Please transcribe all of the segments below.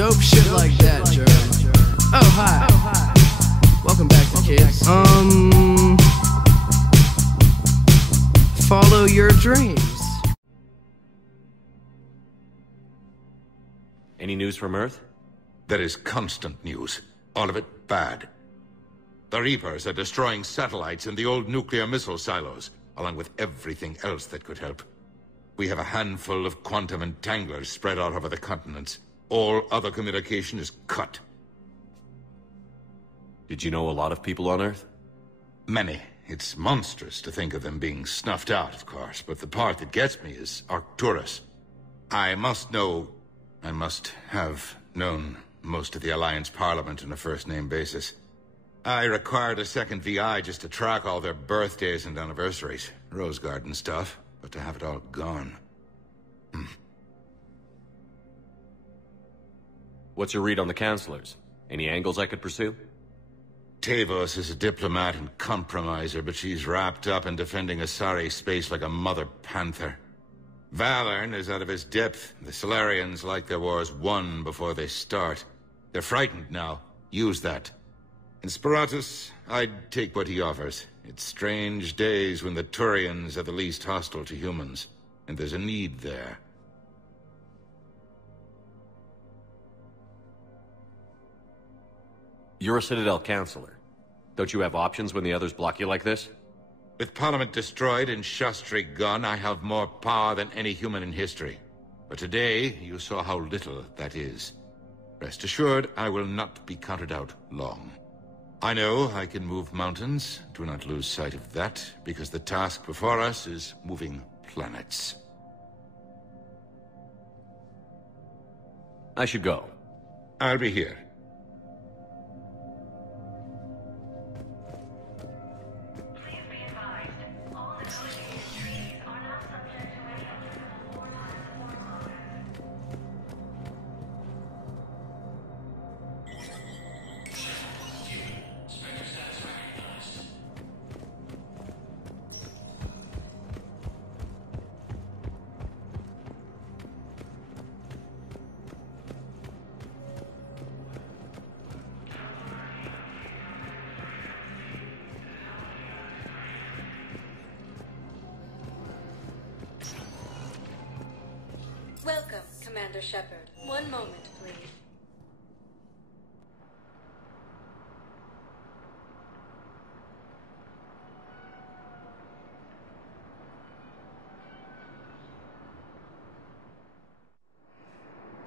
Dope shit like that, Jeremy. Oh, hi. Welcome back, the kids. Follow your dreams. Any news from Earth? There is constant news. All of it bad. The Reapers are destroying satellites and the old nuclear missile silos, along with everything else that could help. We have a handful of quantum entanglers spread out over the continents. All other communication is cut. Did you know a lot of people on Earth? Many. It's monstrous to think of them being snuffed out, of course, but the part that gets me is Arcturus. I must have known most of the Alliance Parliament on a first-name basis. I required a second VI just to track all their birthdays and anniversaries. Rose Garden stuff, but to have it all gone. What's your read on the counselors? Any angles I could pursue? Tavos is a diplomat and compromiser, but she's wrapped up in defending Asari space like a mother panther. Valern is out of his depth. The Solarians like their wars won before they start. They're frightened now. Use that. Inspiratus, I'd take what he offers. It's strange days when the Turians are the least hostile to humans, and there's a need there. You're a Citadel counselor. Don't you have options when the others block you like this? With Parliament destroyed and Shastri gone, I have more power than any human in history. But today, you saw how little that is. Rest assured, I will not be counted out long. I know I can move mountains. Do not lose sight of that, because the task before us is moving planets. I should go. I'll be here. Welcome, Commander Shepard. One moment, please.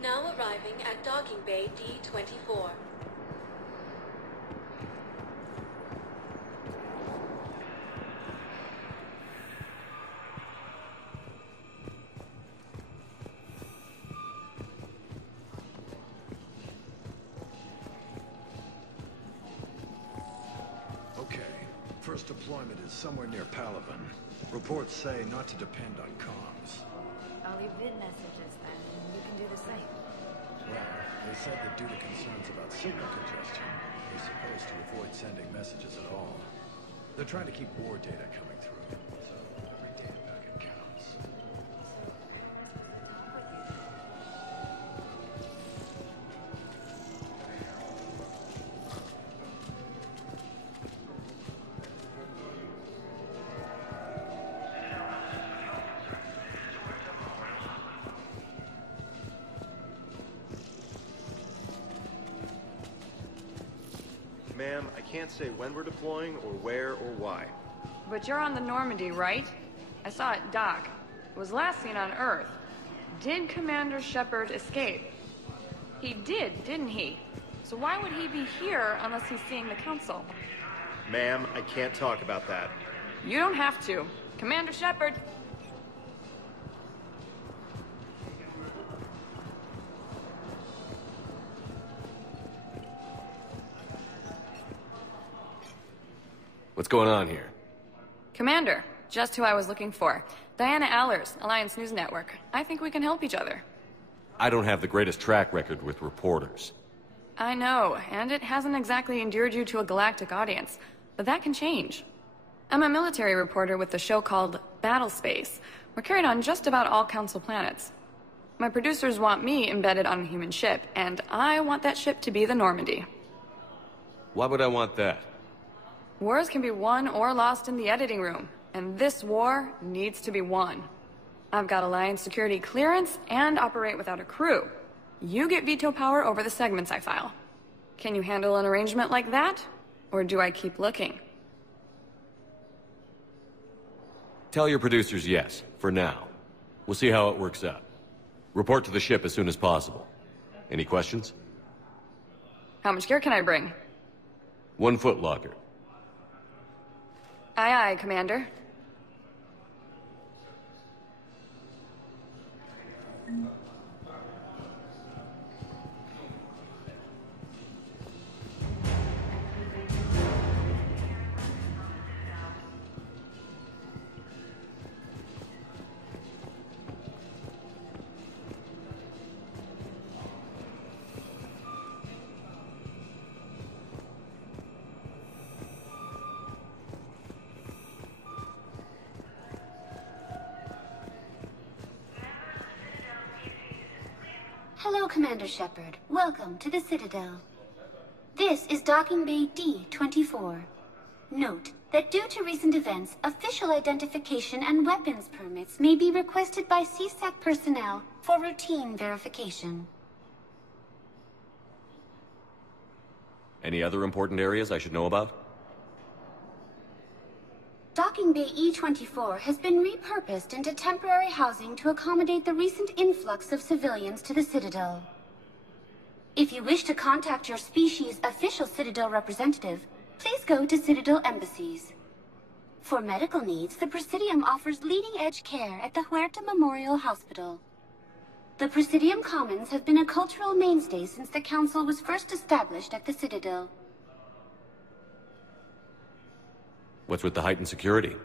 Now arriving at Docking Bay D-24. First deployment is somewhere near Palaven. Reports say not to depend on comms. I'll leave vid messages then, and you can do the same. Well, they said that due to concerns about signal congestion, they're supposed to avoid sending messages at all. They're trying to keep war data coming through, so every data packet counts. Ma'am, I can't say when we're deploying, or where, or why. But you're on the Normandy, right? I saw it dock. It was last seen on Earth. Did Commander Shepard escape? He did, didn't he? So why would he be here unless he's seeing the Council? Ma'am, I can't talk about that. You don't have to. Commander Shepard! What's going on here? Commander, just who I was looking for. Diana Allers, Alliance News Network. I think we can help each other. I don't have the greatest track record with reporters. I know, and it hasn't exactly endeared you to a galactic audience. But that can change. I'm a military reporter with the show called Battle Space. We're carried on just about all Council planets. My producers want me embedded on a human ship, and I want that ship to be the Normandy. Why would I want that? Wars can be won or lost in the editing room, and this war needs to be won. I've got Alliance security clearance and operate without a crew. You get veto power over the segments I file. Can you handle an arrangement like that? Or do I keep looking? Tell your producers yes, for now. We'll see how it works out. Report to the ship as soon as possible. Any questions? How much gear can I bring? 1 foot locker. Aye, aye, Commander. Hello, Commander Shepard. Welcome to the Citadel. This is Docking Bay D-24. Note that due to recent events, official identification and weapons permits may be requested by CSAC personnel for routine verification. Any other important areas I should know about? Docking Bay E-24 has been repurposed into temporary housing to accommodate the recent influx of civilians to the Citadel. If you wish to contact your species' official Citadel representative, please go to Citadel embassies. For medical needs, the Presidium offers leading-edge care at the Huerta Memorial Hospital. The Presidium Commons have been a cultural mainstay since the Council was first established at the Citadel. What's with the heightened security?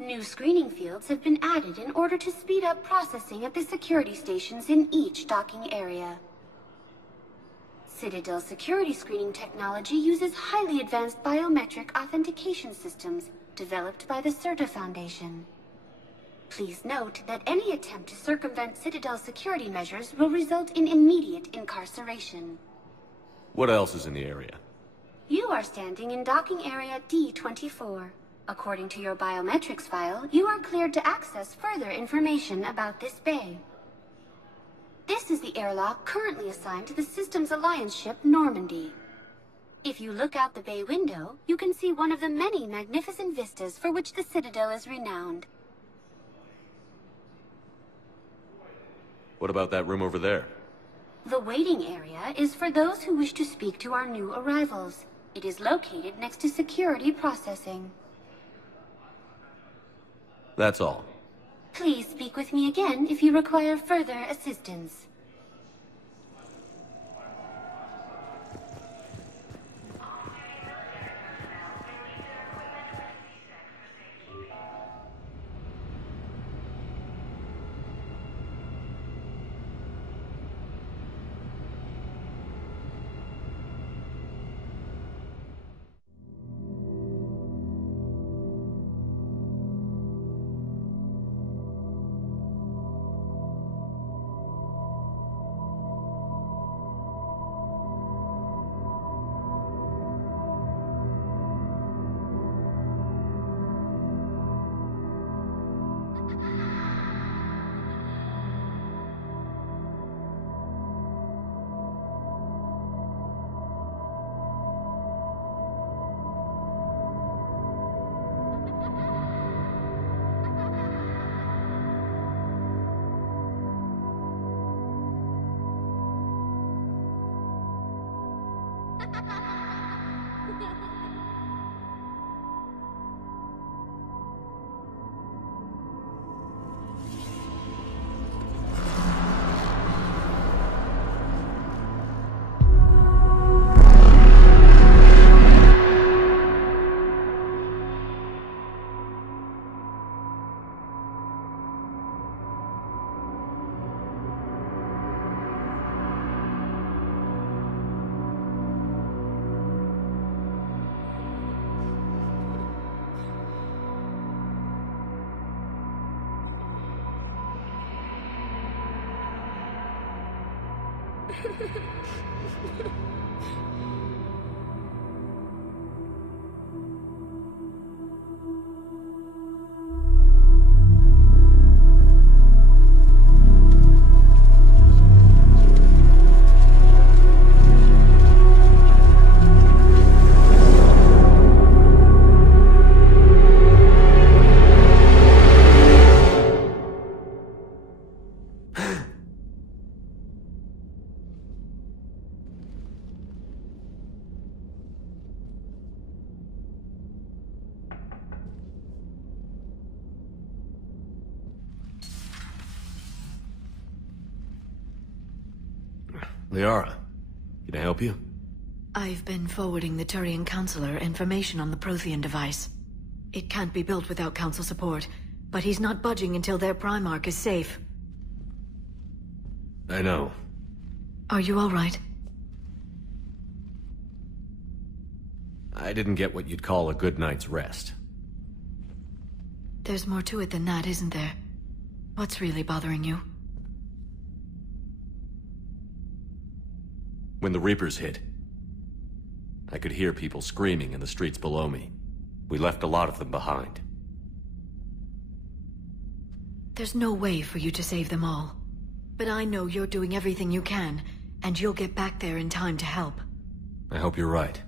New screening fields have been added in order to speed up processing at the security stations in each docking area. Citadel security screening technology uses highly advanced biometric authentication systems developed by the CERTA Foundation. Please note that any attempt to circumvent Citadel security measures will result in immediate incarceration. What else is in the area? You are standing in docking area D-24. According to your biometrics file, you are cleared to access further information about this bay. This is the airlock currently assigned to the Systems Alliance ship Normandy. If you look out the bay window, you can see one of the many magnificent vistas for which the Citadel is renowned. What about that room over there? The waiting area is for those who wish to speak to our new arrivals. It is located next to security processing. That's all. Please speak with me again if you require further assistance. Liara, can I help you? I've been forwarding the Turian Counselor information on the Prothean device. It can't be built without Council support, but he's not budging until their Primarch is safe. I know. Are you all right? I didn't get what you'd call a good night's rest. There's more to it than that, isn't there? What's really bothering you? When the Reapers hit, I could hear people screaming in the streets below me. We left a lot of them behind. There's no way for you to save them all. But I know you're doing everything you can, and you'll get back there in time to help. I hope you're right.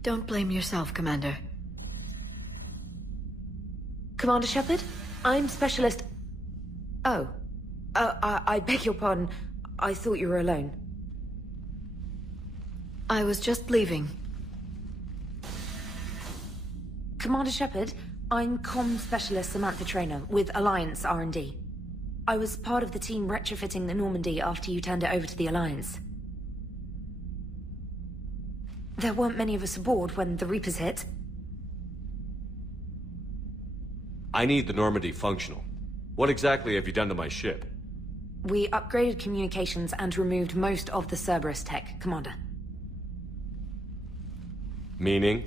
Don't blame yourself, Commander. Commander Shepard? I'm Specialist... Oh. I beg your pardon. I thought you were alone. I was just leaving. Commander Shepard, I'm Comm Specialist Samantha Traynor with Alliance R&D. I was part of the team retrofitting the Normandy after you turned it over to the Alliance. There weren't many of us aboard when the Reapers hit. I need the Normandy functional. What exactly have you done to my ship? We upgraded communications and removed most of the Cerberus tech, Commander. Meaning?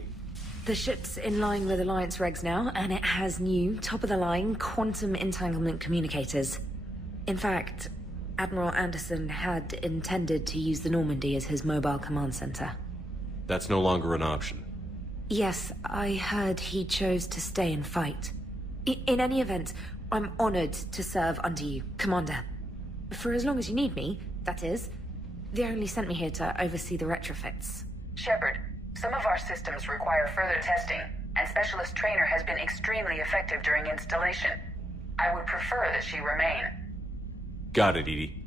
The ship's in line with Alliance regs now, and it has new, top-of-the-line, quantum entanglement communicators. In fact, Admiral Anderson had intended to use the Normandy as his mobile command center. That's no longer an option. Yes, I heard he chose to stay and fight. In any event, I'm honored to serve under you, Commander. For as long as you need me, that is. They only sent me here to oversee the retrofits. Shepard, some of our systems require further testing, and Specialist Traynor has been extremely effective during installation. I would prefer that she remain. Got it, Edie.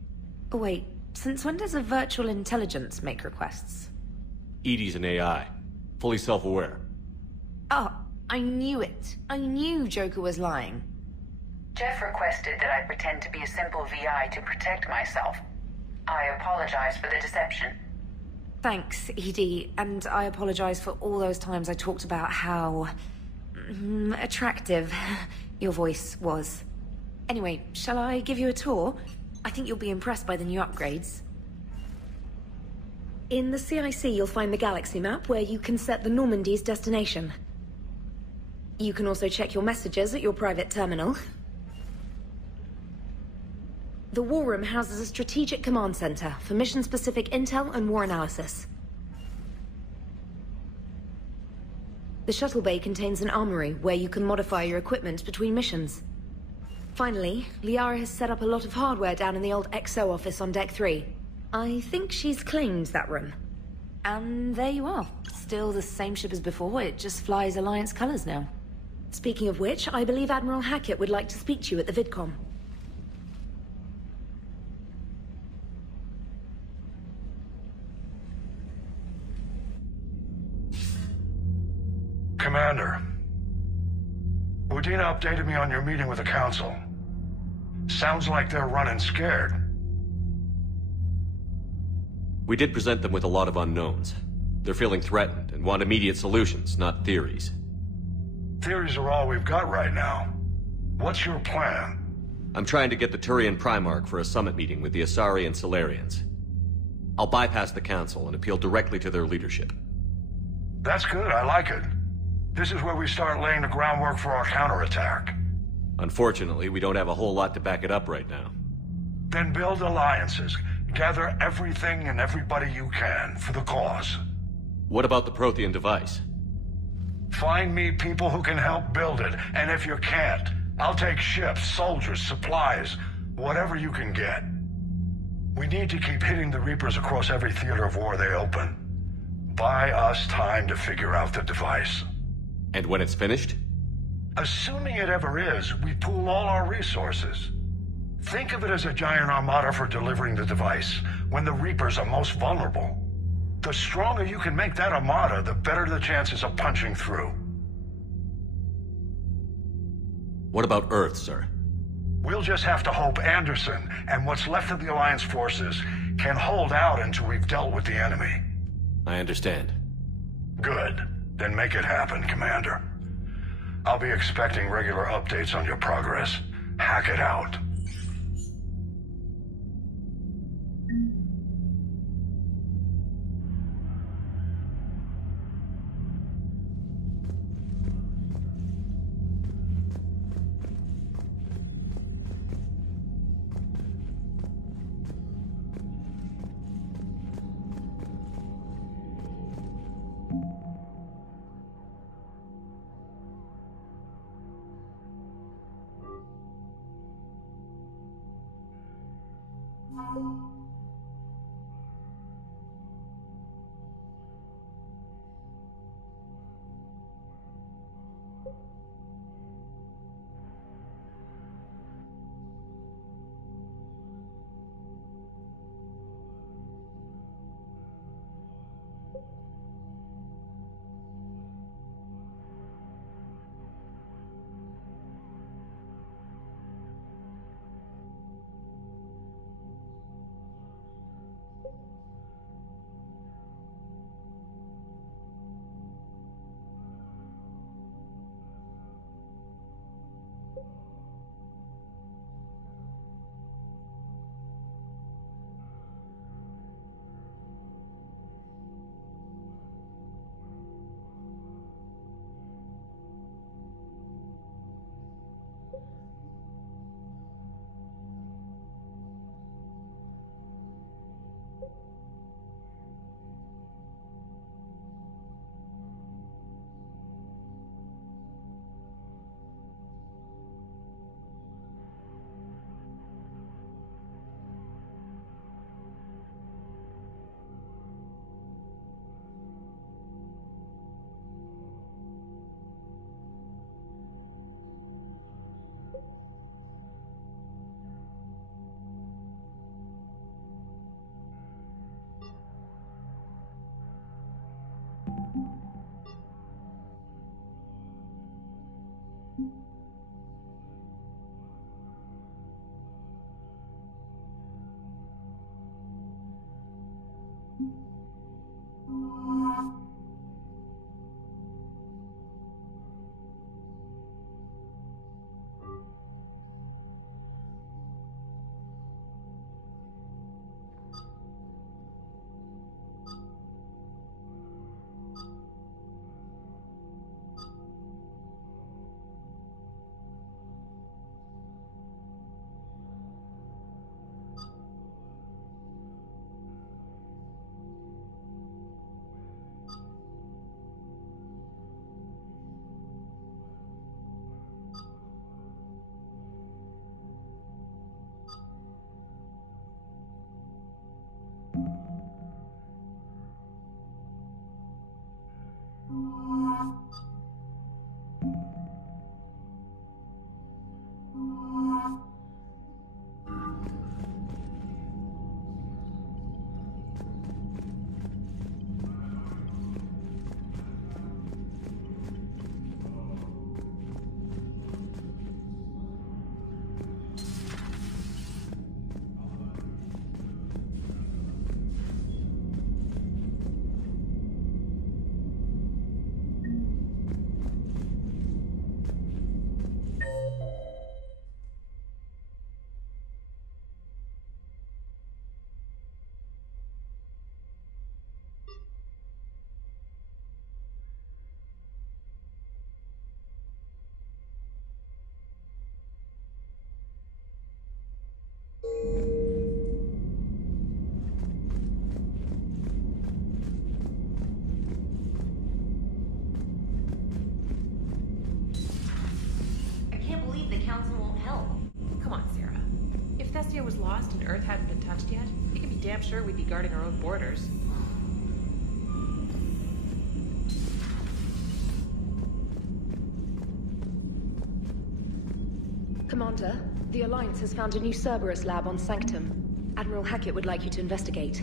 Wait, since when does a virtual intelligence make requests? Edie's an AI. Fully self-aware. Oh, I knew it. I knew Joker was lying. Jeff requested that I pretend to be a simple VI to protect myself. I apologize for the deception. Thanks, Edie, and I apologize for all those times I talked about how... attractive your voice was. Anyway, shall I give you a tour? I think you'll be impressed by the new upgrades. In the CIC, you'll find the galaxy map where you can set the Normandy's destination. You can also check your messages at your private terminal. The War Room houses a strategic command center for mission-specific intel and war analysis. The shuttle bay contains an armory where you can modify your equipment between missions. Finally, Liara has set up a lot of hardware down in the old XO office on Deck 3. I think she's claimed that room. And there you are. Still the same ship as before, it just flies Alliance colors now. Speaking of which, I believe Admiral Hackett would like to speak to you at the VidCom. Commander, Udina updated me on your meeting with the Council. Sounds like they're running scared. We did present them with a lot of unknowns. They're feeling threatened and want immediate solutions, not theories. Theories are all we've got right now. What's your plan? I'm trying to get the Turian Primarch for a summit meeting with the Asari and Solarians. I'll bypass the Council and appeal directly to their leadership. That's good, I like it. This is where we start laying the groundwork for our counterattack. Unfortunately, we don't have a whole lot to back it up right now. Then build alliances. Gather everything and everybody you can for the cause. What about the Prothean device? Find me people who can help build it, and if you can't, I'll take ships, soldiers, supplies, whatever you can get. We need to keep hitting the Reapers across every theater of war they open. Buy us time to figure out the device. And when it's finished? Assuming it ever is, we pool all our resources. Think of it as a giant armada for delivering the device, when the Reapers are most vulnerable. The stronger you can make that armada, the better the chances of punching through. What about Earth, sir? We'll just have to hope Anderson and what's left of the Alliance forces can hold out until we've dealt with the enemy. I understand. Good. Then make it happen, Commander. I'll be expecting regular updates on your progress. Hack it out. Celestia was lost and Earth hadn't been touched yet, you can be damn sure we'd be guarding our own borders. Commander, the Alliance has found a new Cerberus lab on Sanctum. Admiral Hackett would like you to investigate.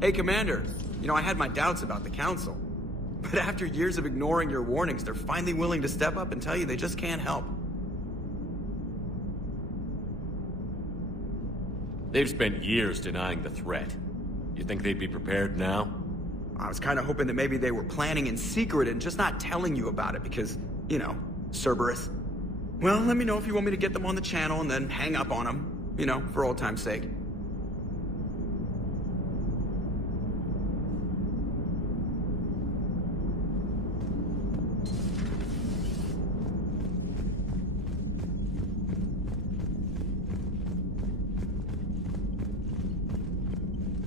Hey, Commander. You know, I had my doubts about the Council. But after years of ignoring your warnings, they're finally willing to step up and tell you they just can't help. They've spent years denying the threat. You think they'd be prepared now? I was kind of hoping that maybe they were planning in secret and just not telling you about it because, you know, Cerberus. Well, let me know if you want me to get them on the channel and then hang up on them. You know, for old time's sake.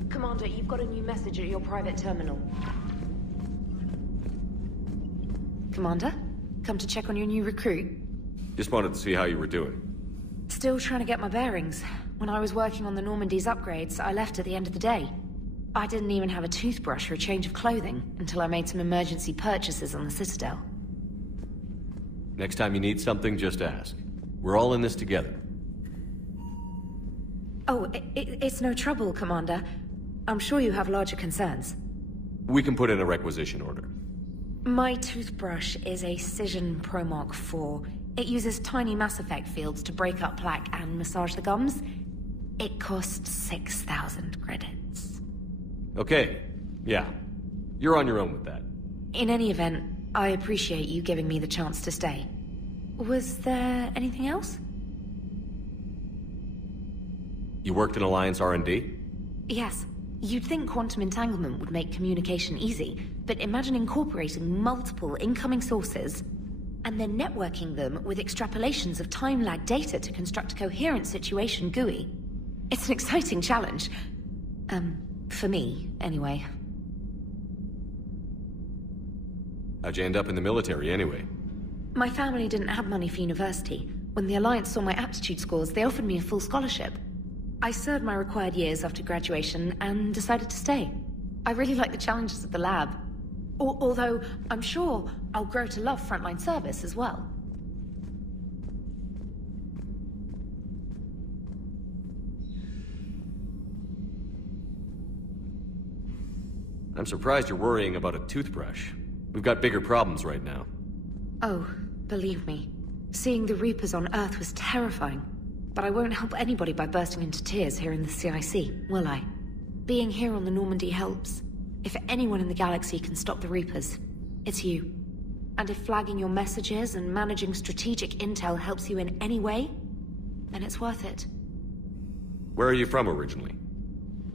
Commander, you've got a new message at your private terminal. Commander, come to check on your new recruit. Just wanted to see how you were doing. Still trying to get my bearings. When I was working on the Normandy's upgrades, I left at the end of the day. I didn't even have a toothbrush or a change of clothing until I made some emergency purchases on the Citadel. Next time you need something, just ask. We're all in this together. Oh, it's no trouble, Commander. I'm sure you have larger concerns. We can put in a requisition order. My toothbrush is a Cision Pro Mark IV. It uses tiny Mass Effect fields to break up plaque and massage the gums. It costs 6,000 credits. Okay, yeah. You're on your own with that. In any event, I appreciate you giving me the chance to stay. Was there anything else? You worked in Alliance R&D? Yes. You'd think quantum entanglement would make communication easy, but imagine incorporating multiple incoming sources and then networking them with extrapolations of time-lag data to construct a coherent situation GUI. It's an exciting challenge. For me, anyway. How'd you end up in the military, anyway? My family didn't have money for university. When the Alliance saw my aptitude scores, they offered me a full scholarship. I served my required years after graduation and decided to stay. I really like the challenges of the lab. Although, I'm sure I'll grow to love frontline service as well. I'm surprised you're worrying about a toothbrush. We've got bigger problems right now. Oh, believe me. Seeing the Reapers on Earth was terrifying. But I won't help anybody by bursting into tears here in the CIC, will I? Being here on the Normandy helps. If anyone in the galaxy can stop the Reapers, it's you. And if flagging your messages and managing strategic intel helps you in any way, then it's worth it. Where are you from originally?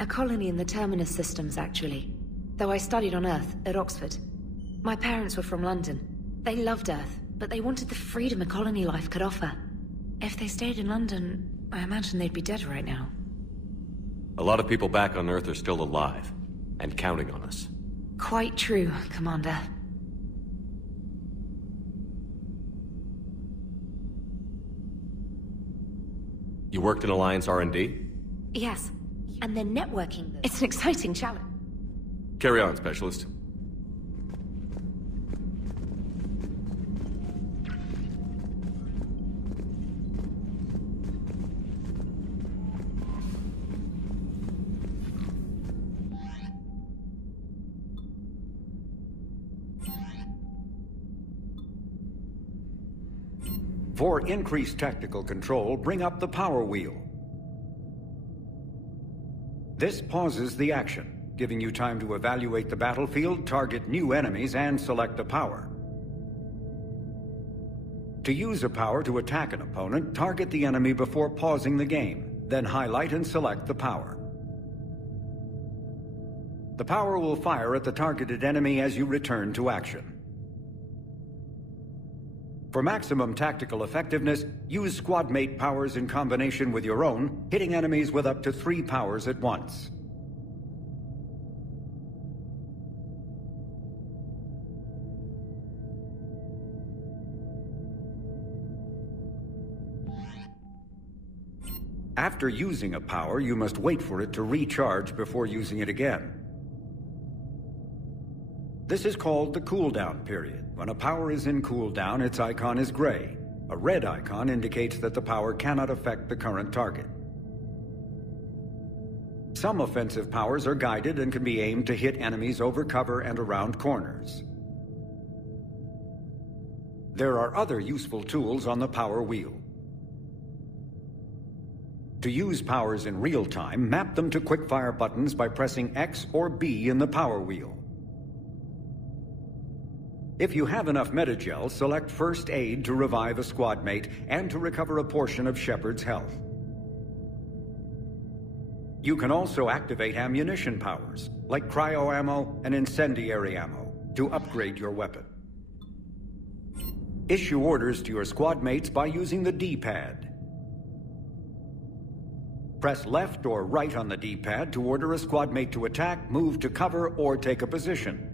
A colony in the Terminus systems, actually. Though I studied on Earth, at Oxford. My parents were from London. They loved Earth, but they wanted the freedom a colony life could offer. If they stayed in London, I imagine they'd be dead right now. A lot of people back on Earth are still alive, and counting on us. Quite true, Commander. You worked in Alliance R&D? Yes, and then networking. It's an exciting challenge. Carry on, Specialist. For increased tactical control, bring up the power wheel. This pauses the action, giving you time to evaluate the battlefield, target new enemies, and select a power. To use a power to attack an opponent, target the enemy before pausing the game. then highlight and select the power. The power will fire at the targeted enemy as you return to action. For maximum tactical effectiveness, use squad mate powers in combination with your own, hitting enemies with up to 3 powers at once. After using a power, you must wait for it to recharge before using it again. This is called the cooldown period. When a power is in cooldown, its icon is gray. A red icon indicates that the power cannot affect the current target. Some offensive powers are guided and can be aimed to hit enemies over cover and around corners. There are other useful tools on the power wheel. To use powers in real time, map them to quickfire buttons by pressing X or B in the power wheel. If you have enough metagel, select First Aid to revive a squad mate and to recover a portion of Shepard's health. You can also activate ammunition powers, like cryo ammo and incendiary ammo, to upgrade your weapon. Issue orders to your squad mates by using the D-pad. Press left or right on the D-pad to order a squad mate to attack, move to cover, or take a position.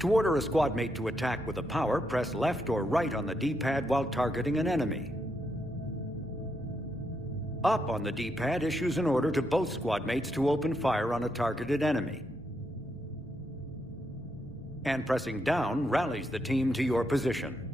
To order a squad mate to attack with a power, press left or right on the D-pad while targeting an enemy. Up on the D-pad issues an order to both squad mates to open fire on a targeted enemy. And pressing down rallies the team to your position.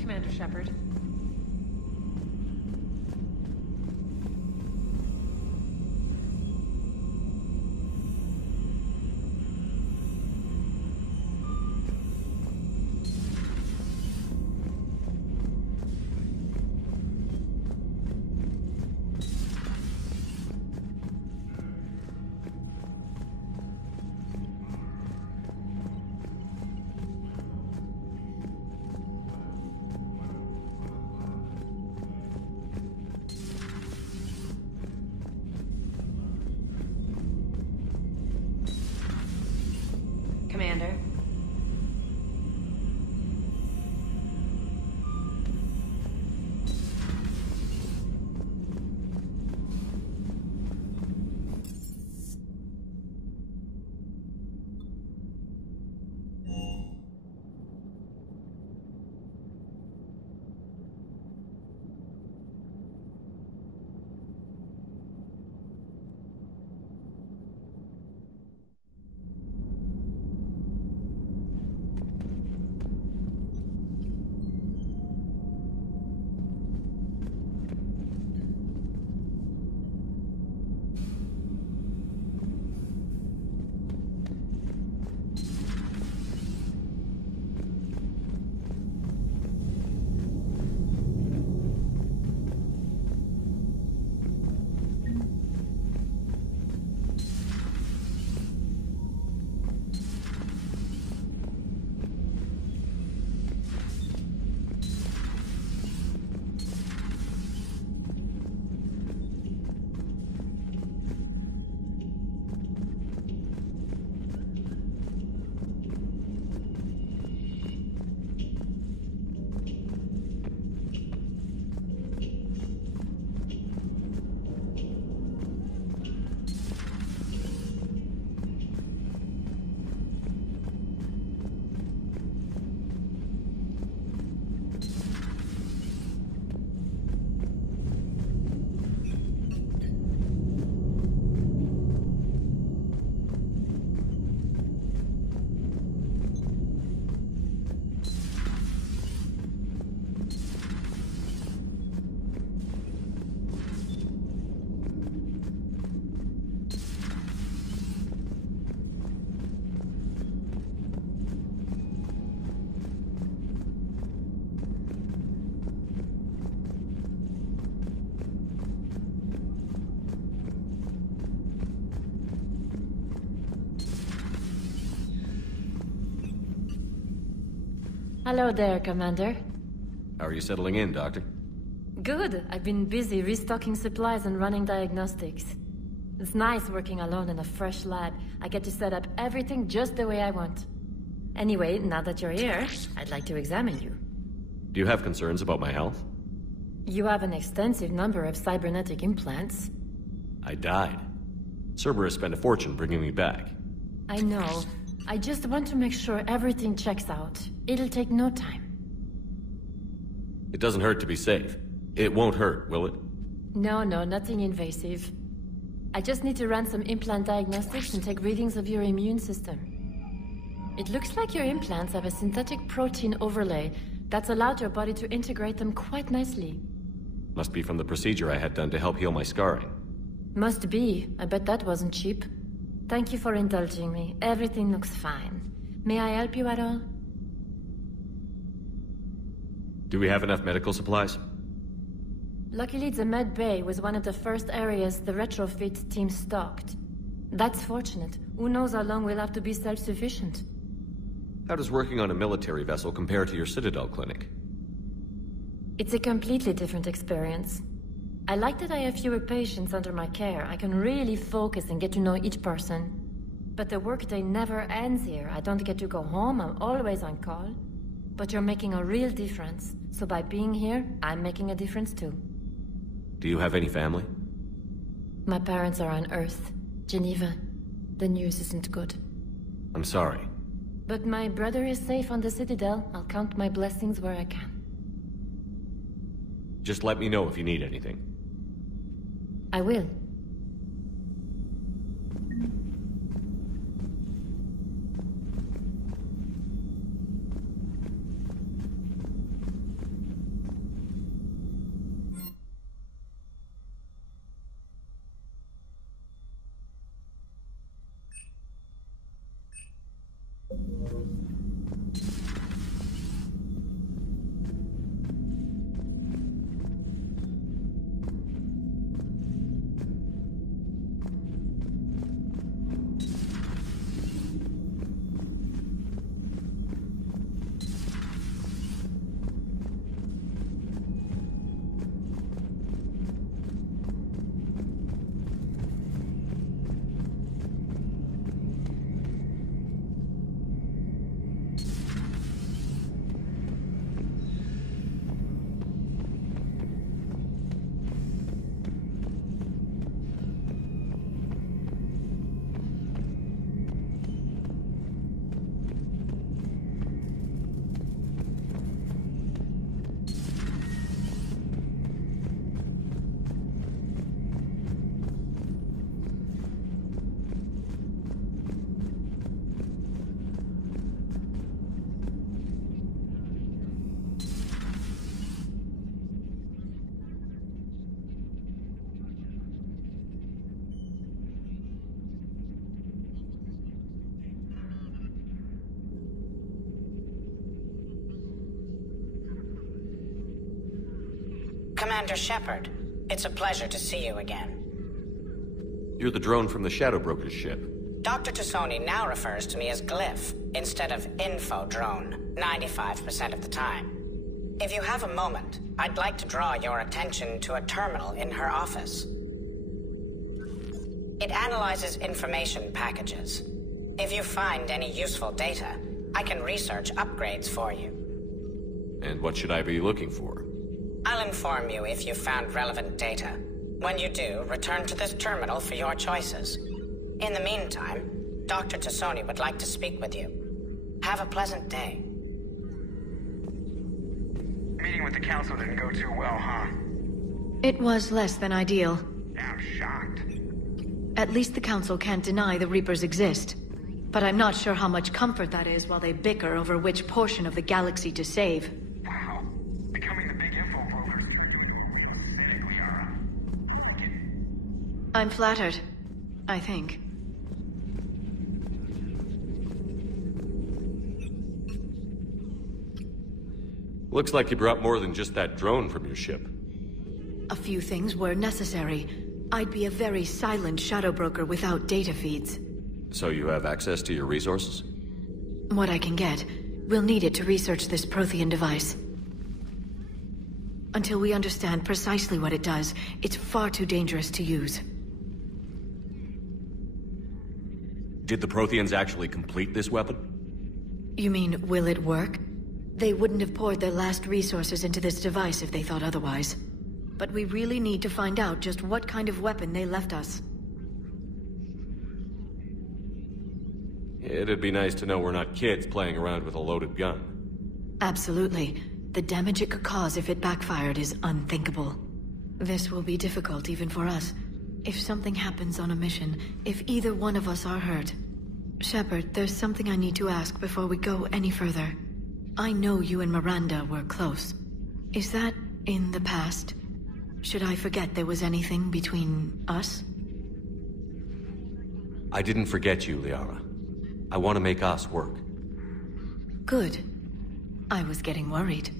Commander Shepard. Commander. Hello there, Commander. How are you settling in, Doctor? Good. I've been busy restocking supplies and running diagnostics. It's nice working alone in a fresh lab. I get to set up everything just the way I want. Anyway, now that you're here, I'd like to examine you. Do you have concerns about my health? You have an extensive number of cybernetic implants. I died. Cerberus spent a fortune bringing me back. I know. I just want to make sure everything checks out. It'll take no time. It doesn't hurt to be safe. It won't hurt, will it? No, nothing invasive. I just need to run some implant diagnostics and take readings of your immune system. It looks like your implants have a synthetic protein overlay that's allowed your body to integrate them quite nicely. Must be from the procedure I had done to help heal my scarring. Must be. I bet that wasn't cheap. Thank you for indulging me. Everything looks fine. May I help you at all? Do we have enough medical supplies? Luckily, the med bay was one of the first areas the retrofit team stocked. That's fortunate. Who knows how long we'll have to be self-sufficient. How does working on a military vessel compare to your Citadel clinic? It's a completely different experience. I like that I have fewer patients under my care. I can really focus and get to know each person. But the workday never ends here. I don't get to go home. I'm always on call. But you're making a real difference. So by being here, I'm making a difference too. Do you have any family? My parents are on Earth, Geneva. The news isn't good. I'm sorry. But my brother is safe on the Citadel. I'll count my blessings where I can. Just let me know if you need anything. I will. Commander Shepard, it's a pleasure to see you again. You're the drone from the Shadow Broker's ship. Dr. Tassoni now refers to me as Glyph, instead of Info Drone, 95% of the time. If you have a moment, I'd like to draw your attention to a terminal in her office. It analyzes information packages. If you find any useful data, I can research upgrades for you. And what should I be looking for? I'll inform you if you've found relevant data. When you do, return to this terminal for your choices. In the meantime, Dr. Tassoni would like to speak with you. Have a pleasant day. Meeting with the council didn't go too well, huh? It was less than ideal. Yeah, I'm shocked. At least the council can't deny the Reapers exist. But I'm not sure how much comfort that is while they bicker over which portion of the galaxy to save. Wow. Becoming the big info brokers. Pathetic, Liara. Like it. I'm flattered. I think. Looks like you brought more than just that drone from your ship. A few things were necessary. I'd be a very silent shadow broker without data feeds. So you have access to your resources? What I can get. We'll need it to research this Prothean device. Until we understand precisely what it does, it's far too dangerous to use. Did the Protheans actually complete this weapon? You mean, will it work? They wouldn't have poured their last resources into this device if they thought otherwise. But we really need to find out just what kind of weapon they left us. It'd be nice to know we're not kids playing around with a loaded gun. Absolutely. The damage it could cause if it backfired is unthinkable. This will be difficult even for us. If something happens on a mission, if either one of us are hurt. Shepard, there's something I need to ask before we go any further. I know you and Miranda were close. Is that in the past? Should I forget there was anything between us? I didn't forget you, Liara. I want to make us work. Good. I was getting worried.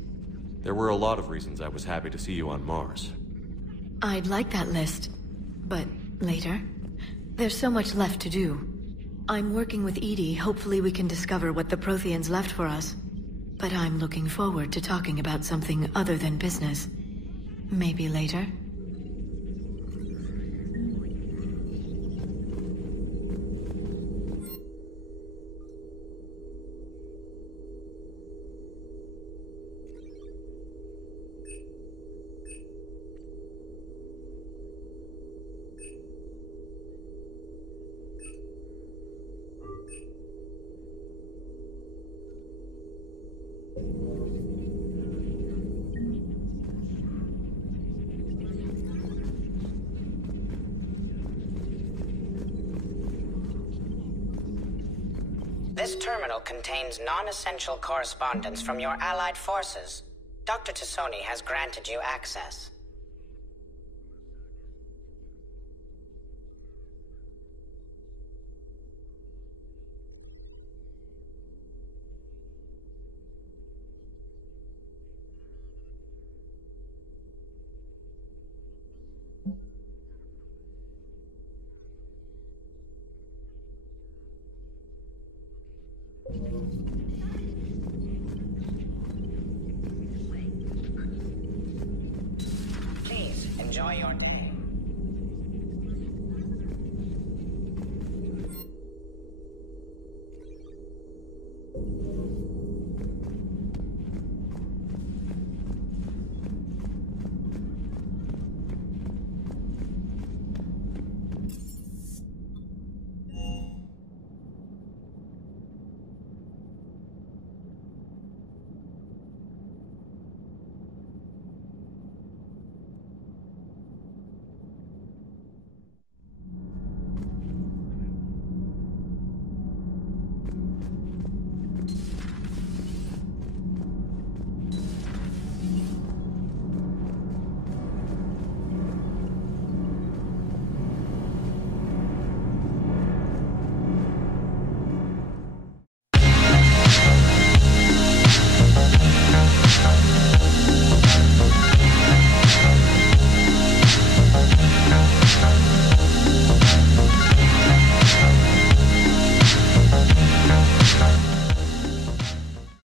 There were a lot of reasons I was happy to see you on Mars. I'd like that list. But later? There's so much left to do. I'm working with Edie. Hopefully we can discover what the Protheans left for us. But I'm looking forward to talking about something other than business. Maybe later? This terminal contains non-essential correspondence from your allied forces. Dr. Tassoni has granted you access.